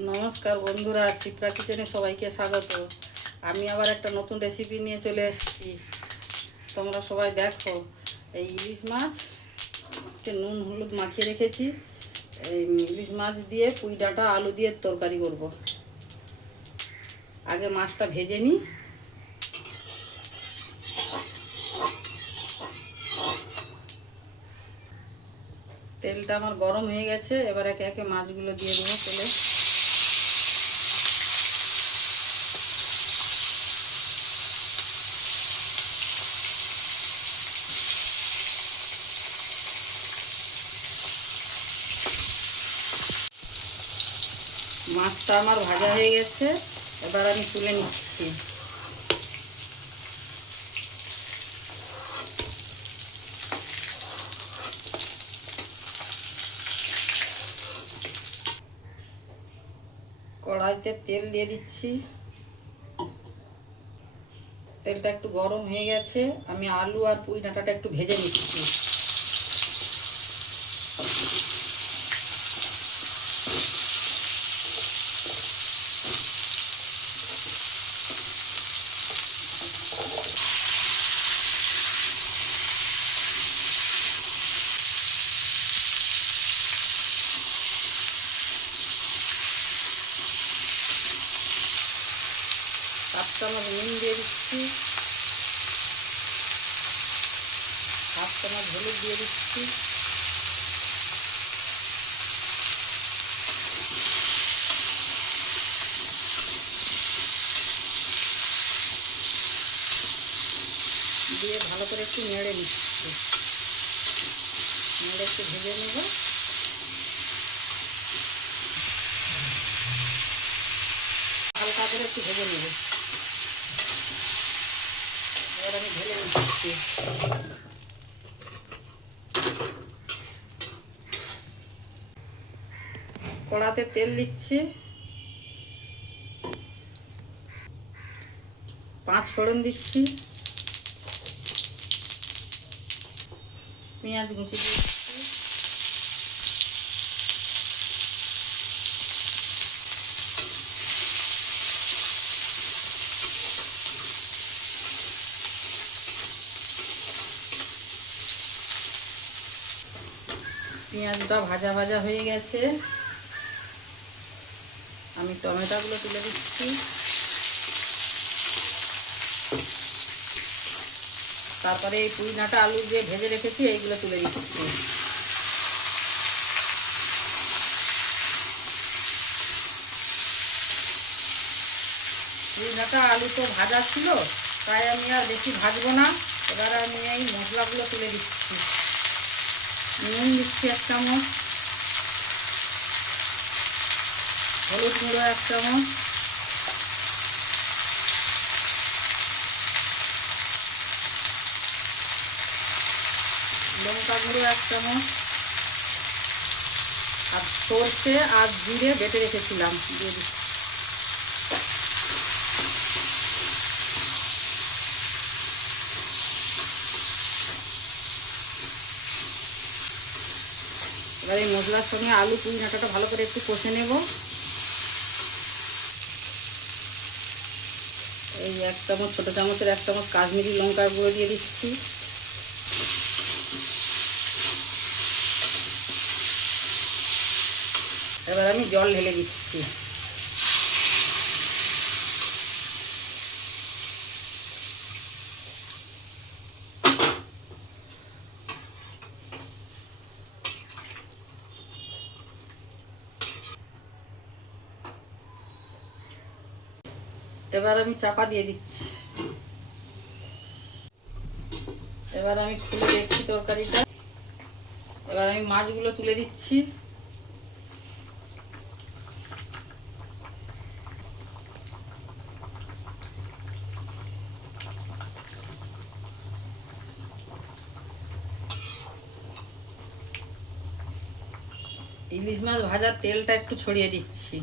নমস্কার বন্ধুরা, শিপ্রা কিচেনে সবাইকে স্বাগত। আমি আবার একটা নতুন রেসিপি নিয়ে চলে এসেছি। তোমরা সবাই দেখো, এই ইলিশ মাছ নুন হলুদ মাখিয়ে রেখেছি। এই ইলিশ মাছ দিয়ে পুঁই ডাঁটা আলু দিয়ে তরকারি করব। আগে মাছটা ভেজে নিই। তেলটা আমার গরম হয়ে গেছে, এবার একে একে মাছগুলো দিয়ে দেবো তেলে। মাছটা আমার ভাজা হয়ে গেছে, এবার আমি তুলে নিচ্ছি। কড়াইতে তেল দিয়ে দিচ্ছি। তেলটা একটু গরম হয়ে গেছে, আমি আলু আর পুঁই ডাঁটাটা একটু ভেজে নিচ্ছি। হাফ চামচ নুন দিয়ে দিচ্ছি, হাফ চামচ হলুদ দিয়ে দিচ্ছি, দিয়ে ভালো করে একটু নেড়ে নিচ্ছি। নেড়ে একটু ভেজে নেব। হালকা করে একটু ভেজে নেব। এবার আমি ঢেলে নিচ্ছি। কড়াতে তেল দিচ্ছি, 5 ফোড়ন দিচ্ছি, পেঁয়াজ কুচি দিচ্ছি, পেঁয়াজটা ভাজা ভাজা হয়ে গেছে, আমি টমেটোগুলো তুলে দিচ্ছি। তারপরে এই পুঁই ডাঁটা আলু দিয়ে ভেজে রেখেছি, এইগুলো তুলে দিচ্ছি। পুঁই ডাঁটা আলু তো ভাজা ছিল, তাই আমি আর বেশি ভাজবো না। এবার আমি এই মশলাগুলো তুলে দিচ্ছি। নুন দিচ্ছি 1 চামচ, হলুদ গুঁড়ো 1 চামচ, লঙ্কা গুঁড়ো 1 চামচ, আর সর্ষে আর জিরে বেটে রেখেছিলাম দিয়ে দিচ্ছি। এবার এই মশলার সঙ্গে আলু পুঁই ডাঁটাটা ভালো করে একটু কষে নেব। এই 1 চামচ, ছোটো চামচের 1 চামচ কাশ্মীরি লঙ্কার গুঁড়ো দিয়ে দিচ্ছি। এবার আমি জল ঢেলে দিচ্ছি। এবার আমি চাপা দিয়ে দিচ্ছি। এবার আমি খুলে দেখছি তরকারিটা। এবার আমি মাছগুলো তুলে দিচ্ছি। ইলিশ মাছ ভাজার তেলটা একটু ছড়িয়ে দিচ্ছি।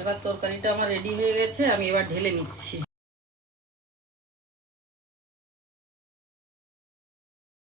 এবার তরকারিটা আমার রেডি হয়ে গেছে, আমি এবার ঢেলে নিচ্ছি।